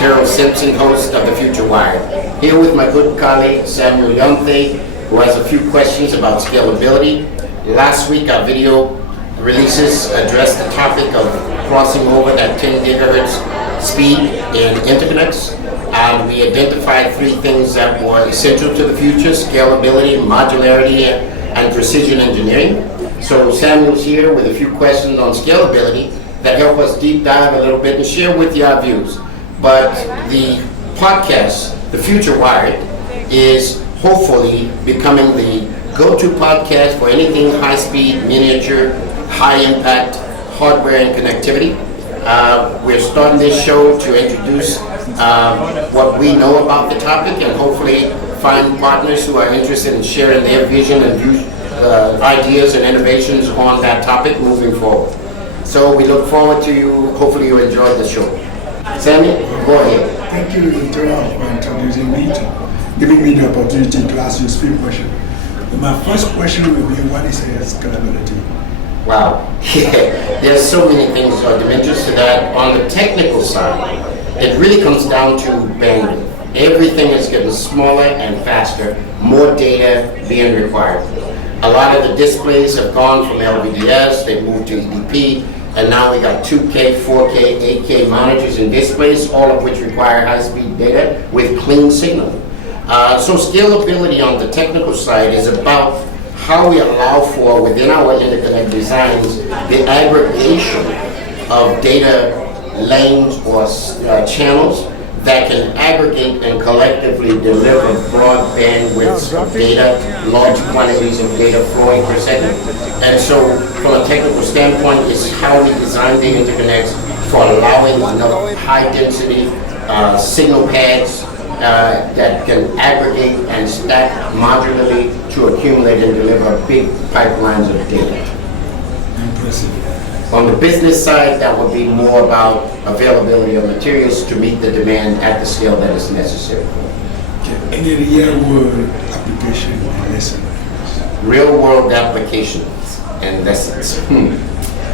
Terrell Simpson, host of The Future Wired. Here with my good colleague Samuel Youngthe, who has a few questions about scalability. Last week our video releases addressed the topic of crossing over that 10 gigahertz speed in interconnects. We identified three things that were essential to the future: scalability, modularity, and precision engineering. So Samuel's here with a few questions on scalability that help us deep dive a little bit and share with you our views. But the podcast, The Future Wired, is hopefully becoming the go-to podcast for anything high-speed, miniature, high-impact hardware and connectivity. We're starting this show to introduce what we know about the topic and hopefully find partners who are interested in sharing their vision and ideas and innovations on that topic moving forward. So we look forward to you. Hopefully you enjoyed the show. Sammy, go ahead. Thank you, Terrell, for introducing me to giving me the opportunity to ask you a few questions. My first question will be, what is scalability? Wow. There's so many things or dimensions to that. On the technical side, it really comes down to bandwidth. Everything is getting smaller and faster, more data being required. A lot of the displays have gone from LVDS, they've moved to EDP, and now we got 2K, 4K, 8K monitors and displays, all of which require high-speed data with clean signal. So scalability on the technical side is about how we allow for, within our interconnect designs, the aggregation of data lanes or channels that can aggregate and collectively deliver broad bandwidths of data, large quantities of data flowing per second. And so from a technical standpoint, it's how we design the interconnects for allowing enough high density signal pads that can aggregate and stack modularly to accumulate and deliver big pipelines of data. Impressive. On the business side, that would be more about availability of materials to meet the demand at the scale that is necessary. Okay. Any real-world application and lesson? Real-world applications and lessons.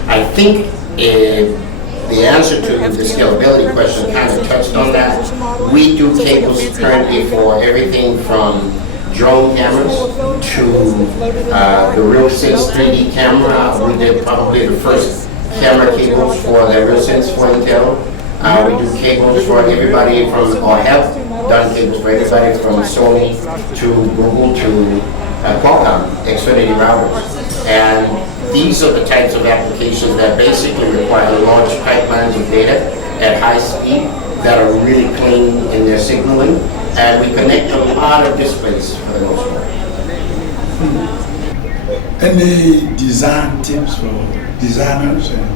I think the answer to the scalability question kind of touched on that. We do cables currently for everything from drone cameras to the RealSense 3D camera. We did probably the first camera cables for the RealSense for Intel. We do cables for everybody from, or have done cables for everybody from Sony to Google to Qualcomm, Xfinity routers. And these are the types of applications that basically require large pipelines of data at high speed that are really clean in their signaling. And we connect a lot of displays for the most part. Any design tips for designers and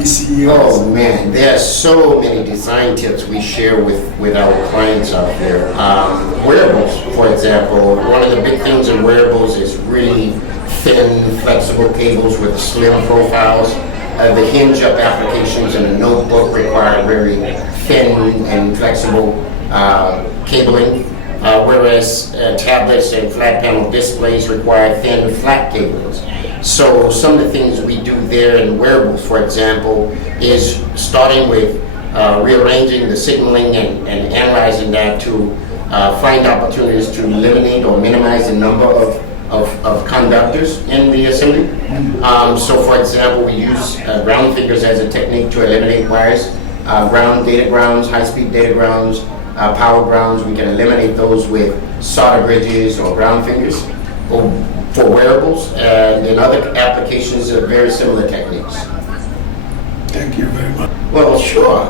ECUs? Oh man, there are so many design tips we share with our clients out there. Wearables, for example, one of the big things in wearables is really thin, flexible cables with slim profiles. The hinge-up applications in a notebook require very thin and flexible cabling, whereas tablets and flat panel displays require thin, flat cables. So some of the things we do there in wearables, for example, is starting with rearranging the signaling and analyzing that to find opportunities to eliminate or minimize the number of conductors in the assembly. So for example, we use ground figures as a technique to eliminate wires, data grounds, high-speed data grounds, power grounds. We can eliminate those with solder bridges or ground fingers for wearables, and in other applications very similar techniques. Thank you very much. Well, sure.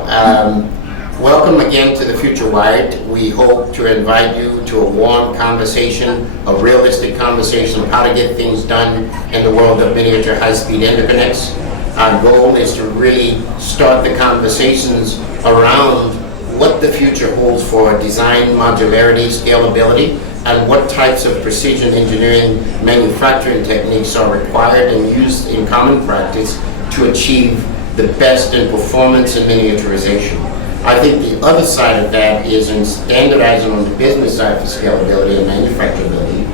Welcome again to The Future Wired. We hope to invite you to a warm conversation, a realistic conversation of how to get things done in the world of miniature high-speed interconnects. Our goal is to really start the conversations around what the future holds for design, modularity, scalability, and what types of precision engineering manufacturing techniques are required and used in common practice to achieve the best in performance and miniaturization. I think the other side of that is in standardizing on the business side for scalability and manufacturability.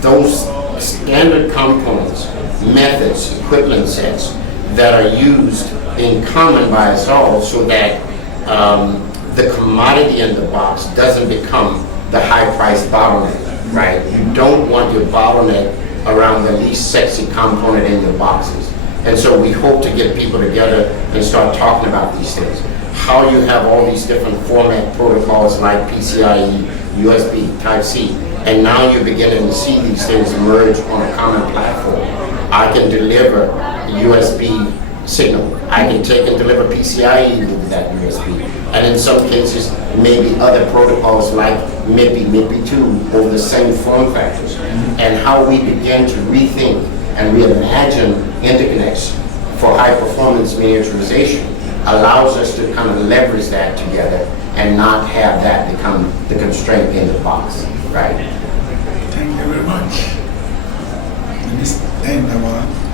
Those standard components, methods, equipment sets that are used in common by us all, so that the commodity in the box doesn't become the high-priced bottleneck, right? You don't want your bottleneck around the least sexy component in your boxes. And so we hope to get people together and start talking about these things. How you have all these different format protocols like PCIe, USB, Type-C, and now you're beginning to see these things merge on a common platform. I can deliver USB signal. I can take and deliver PCIe with that USB. And in some cases, maybe other protocols like MIPI, MIPI2 over the same form factors. And how we begin to rethink and reimagine interconnects for high performance miniaturization allows us to kind of leverage that together and not have that become the constraint in the box, right? Thank you very much. This end our